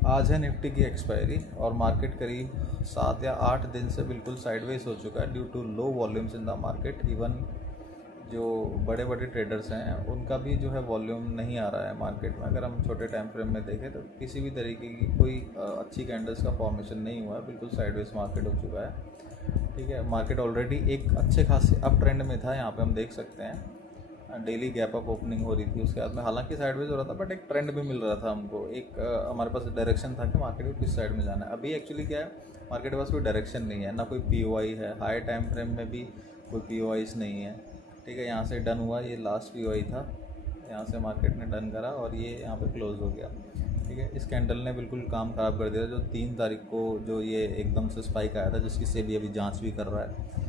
आज है निफ्टी की एक्सपायरी और मार्केट करीब 7 या 8 दिन से बिल्कुल साइडवेज हो चुका है due to low volumes in the market. Even जो बड़े बड़े ट्रेडर्स हैं उनका भी जो है वॉल्यूम नहीं आ रहा है मार्केट में। अगर हम छोटे टाइम फ्रेम में देखें तो किसी भी तरीके की कोई अच्छी कैंडल्स का फॉर्मेशन नहीं हुआ है, बिल्कुल साइडवेज मार्केट हो चुका है। ठीक है, मार्केट ऑलरेडी एक अच्छे खासे अप ट्रेंड में था, यहाँ पे हम देख सकते हैं डेली गैप अप ओपनिंग हो रही थी। उसके बाद में हालांकि साइडवेज हो रहा था बट एक ट्रेंड भी मिल रहा था हमको, एक हमारे पास डायरेक्शन था कि मार्केट को किस साइड में जाना है। अभी एक्चुअली क्या है, मार्केट के पास कोई डायरेक्शन नहीं है, ना कोई पीओआई है, हाई टाइम फ्रेम में भी कोई पीओआईस नहीं है। ठीक है, यहाँ से डन हुआ, ये लास्ट पीओआई था, यहाँ से मार्केट ने डन करा और ये यहाँ पे क्लोज हो गया। ठीक है, इस कैंडल ने बिल्कुल काम ख़राब कर दिया। जो 3 तारीख को जो ये एकदम से स्पाइक आया था, जिसकी सेबी अभी जांच भी कर रहा है,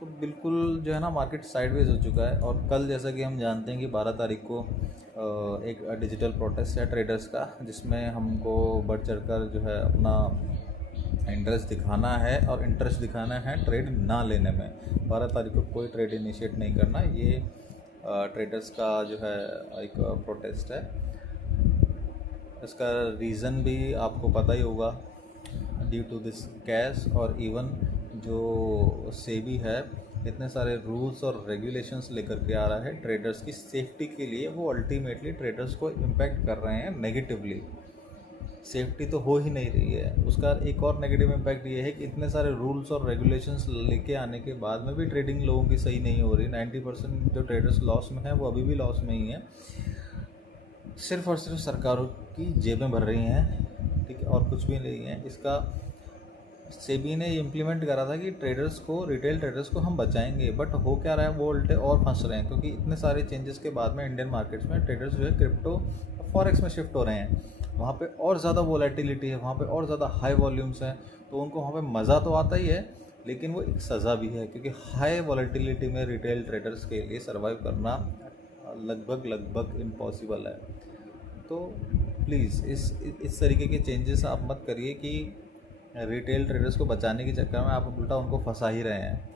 तो बिल्कुल जो है ना मार्केट साइडवेज हो चुका है। और कल जैसा कि हम जानते हैं कि 12 तारीख को एक डिजिटल प्रोटेस्ट है ट्रेडर्स का, जिसमें हमको बढ़ चढ़ कर जो है अपना इंटरेस्ट दिखाना है, और इंटरेस्ट दिखाना है ट्रेड ना लेने में। 12 तारीख को कोई ट्रेड इनिशिएट नहीं करना, ये ट्रेडर्स का जो है एक प्रोटेस्ट है। इसका रीज़न भी आपको पता ही होगा, ड्यू टू दिस कैश। और इवन जो सेबी है इतने सारे रूल्स और रेगुलेशंस लेकर के आ रहा है ट्रेडर्स की सेफ्टी के लिए, वो अल्टीमेटली ट्रेडर्स को इम्पैक्ट कर रहे हैं नेगेटिवली। सेफ्टी तो हो ही नहीं रही है, उसका एक और नेगेटिव इम्पैक्ट ये है कि इतने सारे रूल्स और रेगुलेशंस लेके आने के बाद में भी ट्रेडिंग लोगों की सही नहीं हो रही। 90% जो ट्रेडर्स लॉस में हैं वो अभी भी लॉस में ही हैं, सिर्फ और सिर्फ सरकारों की जेबें भर रही हैं। ठीक है, और कुछ भी नहीं है। इसका सेबी ने इम्प्लीमेंट करा था कि ट्रेडर्स को, रिटेल ट्रेडर्स को हम बचाएंगे, बट हो क्या रहा है, वो उल्टे और फंस रहे हैं, क्योंकि इतने सारे चेंजेस के बाद में इंडियन मार्केट्स में ट्रेडर्स जो है क्रिप्टो फॉरेक्स में शिफ्ट हो रहे हैं। वहाँ पे और ज़्यादा वोलेटिलिटी है, वहाँ पे और ज़्यादा हाई वॉल्यूम्स हैं, तो उनको वहाँ पे मज़ा तो आता ही है, लेकिन वो एक सज़ा भी है, क्योंकि हाई वॉलेटिलिटी में रिटेल ट्रेडर्स के लिए सर्वाइव करना लगभग इम्पॉसिबल है। तो प्लीज़ इस तरीके के चेंजेस आप मत करिए कि रिटेल ट्रेडर्स को बचाने के चक्कर में आप उल्टा उनको फंसा ही रहे हैं।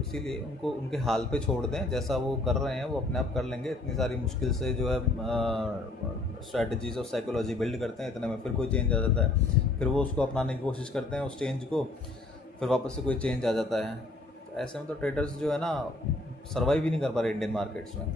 इसीलिए उनको उनके हाल पे छोड़ दें, जैसा वो कर रहे हैं वो अपने आप कर लेंगे। इतनी सारी मुश्किल से जो है स्ट्रैटेजीज और साइकोलॉजी बिल्ड करते हैं, इतने में फिर कोई चेंज आ जाता है, फिर वो उसको अपनाने की कोशिश करते हैं उस चेंज को, फिर वापस से कोई चेंज आ जाता है। तो ऐसे में तो ट्रेडर्स जो है ना सर्वाइव ही नहीं कर पा रहे इंडियन मार्केट्स में।